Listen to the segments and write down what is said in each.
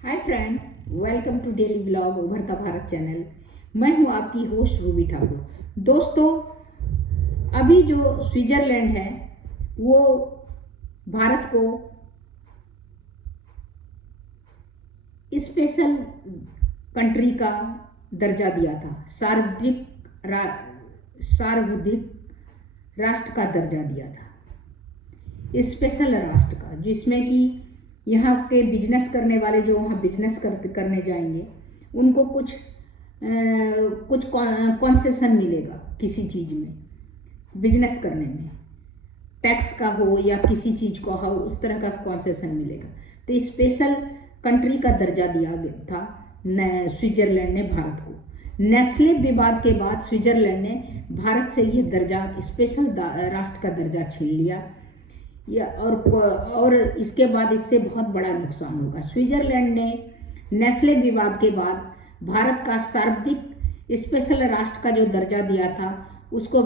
Hi friend, welcome to daily blog Ubharta Bharat channel. मैं हूं आपकी होस्ट रूबी ठाकुर। दोस्तों, अभी जो स्विट्जरलैंड है वो भारत को स्पेशल कंट्री का दर्जा दिया था। सार्वधिक राष्ट्र का दर्जा दिया था, स्पेशल राष्ट्र का, जिसमें कि यहाँ के बिजनेस करने वाले जो वहाँ बिजनेस करने जाएंगे उनको कुछ कॉन्सेशन मिलेगा किसी चीज़ में, बिजनेस करने में, टैक्स का हो या किसी चीज़ का हो, उस तरह का कॉन्सेशन मिलेगा। तो स्पेशल कंट्री का दर्जा दिया गया था स्विट्जरलैंड ने भारत को। नेस्ले विवाद के बाद स्विट्जरलैंड ने भारत से ये दर्जा, स्पेशल राष्ट्र का दर्जा छीन लिया। और इसके बाद इससे बहुत बड़ा नुकसान होगा। स्विट्जरलैंड ने नेस्ले विवाद के बाद भारत का सर्वाधिक स्पेशल राष्ट्र का जो दर्जा दिया था उसको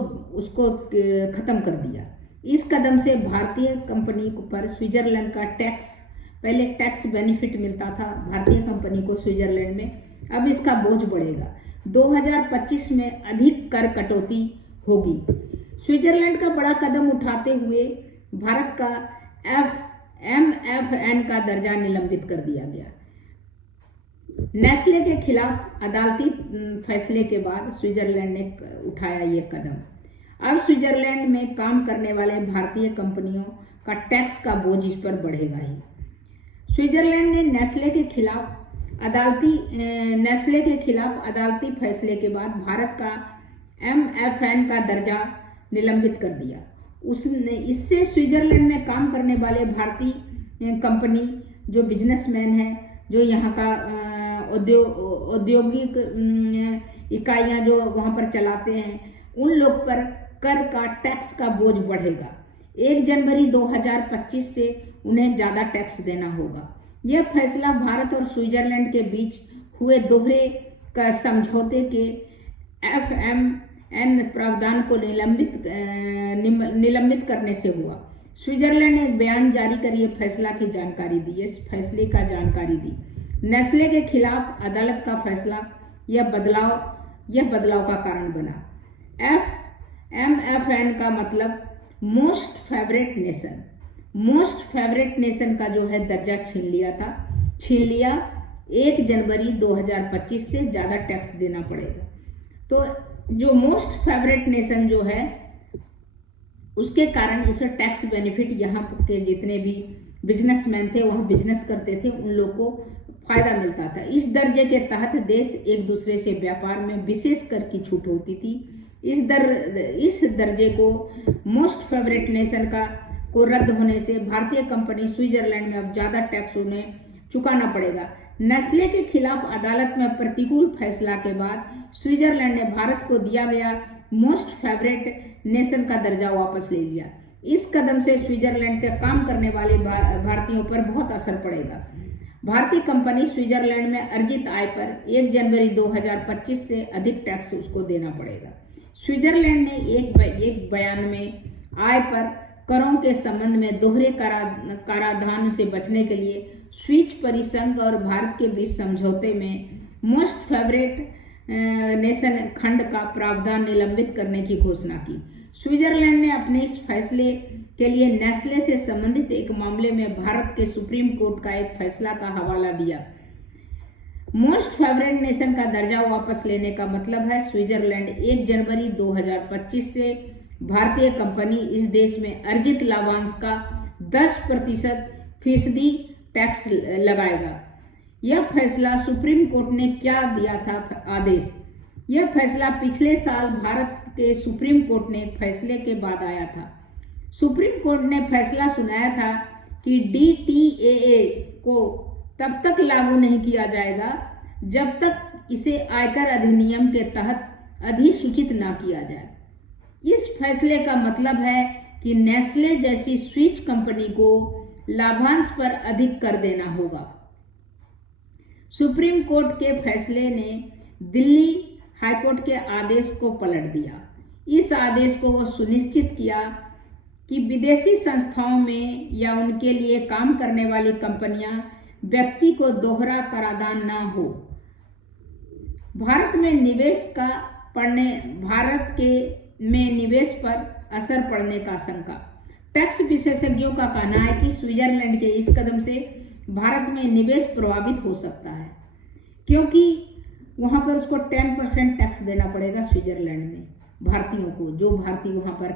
ख़त्म कर दिया। इस कदम से भारतीय कंपनी पर स्विट्जरलैंड का पहले टैक्स बेनिफिट मिलता था भारतीय कंपनी को स्विट्जरलैंड में, अब इसका बोझ बढ़ेगा। 2025 में अधिक कर कटौती होगी। स्विट्जरलैंड का बड़ा कदम उठाते हुए भारत का MFN का दर्जा निलंबित कर दिया गया। नेस्ले के खिलाफ अदालती फैसले के बाद स्विट्जरलैंड ने उठाया ये कदम। अब स्विट्जरलैंड में काम करने वाले भारतीय कंपनियों का टैक्स का बोझ इस पर बढ़ेगा ही। स्विट्जरलैंड ने नेस्ले के खिलाफ अदालती फैसले के बाद भारत का MFN का दर्जा निलंबित कर दिया। इससे स्विट्जरलैंड में काम करने वाले भारतीय कंपनी जो बिजनेसमैन हैं, जो यहाँ का औद्योगिक इकाइयाँ जो वहाँ पर चलाते हैं, उन लोग पर कर का टैक्स का बोझ बढ़ेगा। 1 जनवरी 2025 से उन्हें ज़्यादा टैक्स देना होगा। यह फैसला भारत और स्विट्जरलैंड के बीच हुए दोहरे का समझौते के FMN प्रावधान को निलंबित करने से हुआ। स्विट्जरलैंड ने एक बयान जारी कर ये फैसले का जानकारी दी। नेस्ले के खिलाफ अदालत का फैसला यह बदलाव का कारण बना। MFN का मतलब मोस्ट फेवरेट नेशन का जो है दर्जा छीन लिया। 1 जनवरी 2025 से ज़्यादा टैक्स देना पड़ेगा। तो जो मोस्ट फेवरेट नेशन जो है उसके कारण इसे टैक्स बेनिफिट यहाँ के जितने भी बिजनेसमैन थे, वहाँ बिजनेस करते थे, उन लोग को फायदा मिलता था। इस दर्जे के तहत देश एक दूसरे से व्यापार में विशेष कर की छूट होती थी। इस दर्जे को मोस्ट फेवरेट नेशन को रद्द होने से भारतीय कंपनी स्विट्जरलैंड में अब ज़्यादा टैक्स उन्हें चुकाना पड़ेगा। नेस्ले के खिलाफ अदालत में प्रतिकूल फैसला के बाद स्विट्जरलैंड ने भारत को दिया गया मोस्ट फेवरेट नेशन का दर्जा वापस ले लिया। इस कदम से स्विट्जरलैंड के काम करने वाले भारतीयों पर बहुत असर पड़ेगा। भारतीय कंपनी स्विट्जरलैंड में अर्जित आय पर 1 जनवरी 2025 से अधिक टैक्स उसको देना पड़ेगा। स्विट्जरलैंड ने एक बयान में आय पर करों के संबंध में दोहरे कराधान से बचने के लिए स्विस परिसंघ और भारत के बीच समझौते में मोस्ट फेवरेट नेशन खंड का प्रावधान निलंबित करने की घोषणा की। स्विट्जरलैंड ने अपने इस फैसले के लिए नेस्ले से संबंधित एक मामले में भारत के सुप्रीम कोर्ट का एक फैसला का हवाला दिया। मोस्ट फेवरेट नेशन का दर्जा वापस लेने का मतलब है स्विट्जरलैंड 1 जनवरी 2025 से भारतीय कंपनी इस देश में अर्जित लाभांश का 10% टैक्स लगाएगा। यह फैसला सुप्रीम कोर्ट ने क्या दिया था आदेश? यह फैसला पिछले साल भारत के सुप्रीम कोर्ट ने एक फैसले के बाद आया था। सुप्रीम कोर्ट ने फैसला सुनाया था कि DTAA को तब तक लागू नहीं किया जाएगा जब तक इसे आयकर अधिनियम के तहत अधिसूचित ना किया जाए। इस फैसले का मतलब है कि नेस्ले जैसी स्विस कंपनी को लाभांश पर अधिक कर देना होगा। सुप्रीम कोर्ट के फैसले ने दिल्ली हाईकोर्ट के आदेश को पलट दिया। इस आदेश को वो सुनिश्चित किया कि विदेशी संस्थाओं में या उनके लिए काम करने वाली कंपनियां व्यक्ति को दोहरा कराधान न हो। भारत में निवेश पर असर पड़ने का आशंका। टैक्स विशेषज्ञों का कहना है कि स्विट्जरलैंड के इस कदम से भारत में निवेश प्रभावित हो सकता है, क्योंकि वहाँ पर उसको 10% टैक्स देना पड़ेगा स्विट्जरलैंड में भारतीयों को, जो भारतीय वहाँ पर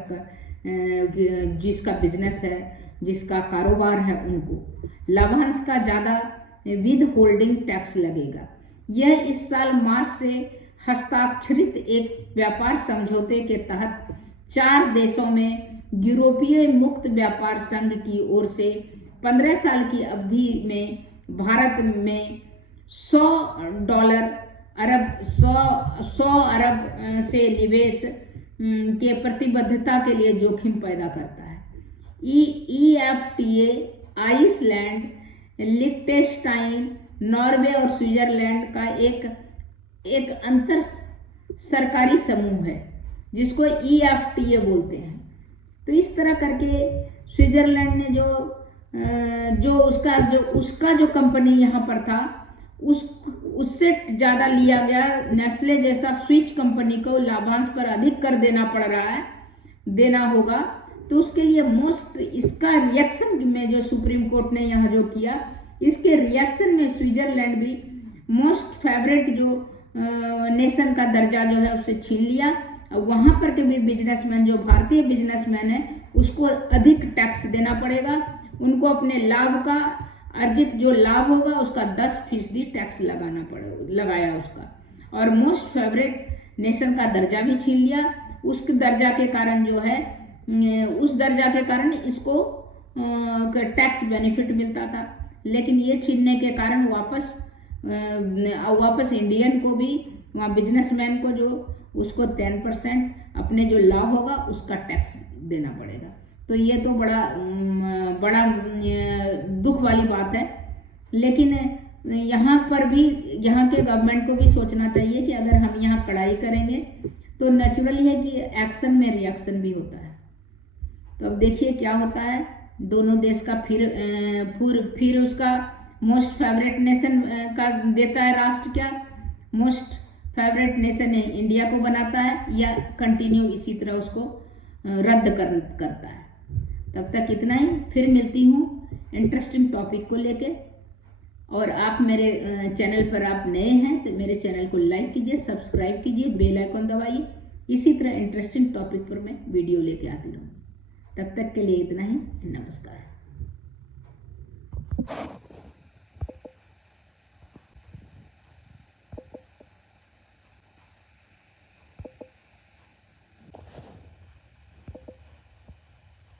जिसका बिजनेस है, जिसका कारोबार है, उनको लाभांश का ज़्यादा विद होल्डिंग टैक्स लगेगा। यह इस साल मार्च से हस्ताक्षरित एक व्यापार समझौते के तहत 4 देशों में यूरोपीय मुक्त व्यापार संघ की ओर से 15 साल की अवधि में भारत में $100 अरब से निवेश के प्रतिबद्धता के लिए जोखिम पैदा करता है। EFTA आइसलैंड, लिechtenstein, नॉर्वे और स्विट्जरलैंड का एक अंतर सरकारी समूह है जिसको EFTA बोलते हैं। तो इस तरह करके स्विट्जरलैंड ने उसका जो कंपनी यहाँ पर था उससे ज़्यादा लिया गया। नेस्ले जैसा स्विच कंपनी को लाभांश पर अधिक कर देना होगा। तो उसके लिए इसका रिएक्शन में जो सुप्रीम कोर्ट ने यहाँ जो किया, इसके रिएक्शन में स्विट्जरलैंड भी मोस्ट फेवरेट जो नेशन का दर्जा जो है उससे छीन लिया। वहाँ पर के भी बिजनेसमैन, जो भारतीय बिजनेसमैन है, उसको अधिक टैक्स देना पड़ेगा। उनको अपने लाभ का अर्जित जो लाभ होगा उसका 10% टैक्स लगाया उसका, और मोस्ट फेवरेट नेशन का दर्जा भी छीन लिया। उस दर्जा के कारण इसको टैक्स बेनिफिट मिलता था, लेकिन ये छीनने के कारण वापस इंडियन को भी, वहाँ बिजनेसमैन को जो उसको 10% अपने जो लाभ होगा उसका टैक्स देना पड़ेगा। तो ये तो बड़ा दुख वाली बात है। लेकिन यहाँ पर भी, यहाँ के गवर्नमेंट को भी सोचना चाहिए कि अगर हम यहाँ कड़ाई करेंगे तो नेचुरली है कि एक्शन में रिएक्शन भी होता है। तो अब देखिए क्या होता है। दोनों देश का फिर उसका मोस्ट फेवरेट नेशन का देता है राष्ट्र, क्या मोस्ट फेवरेट नेशन इंडिया को बनाता है या कंटिन्यू इसी तरह उसको रद्द करता है। तब तक इतना ही, फिर मिलती हूँ इंटरेस्टिंग टॉपिक को लेके। और आप मेरे चैनल पर आप नए हैं तो मेरे चैनल को लाइक कीजिए, सब्सक्राइब कीजिए, बेल आइकन दबाइए। इसी तरह इंटरेस्टिंग टॉपिक पर मैं वीडियो लेके आती रहूँगी। तब तक के लिए इतना ही, नमस्कार।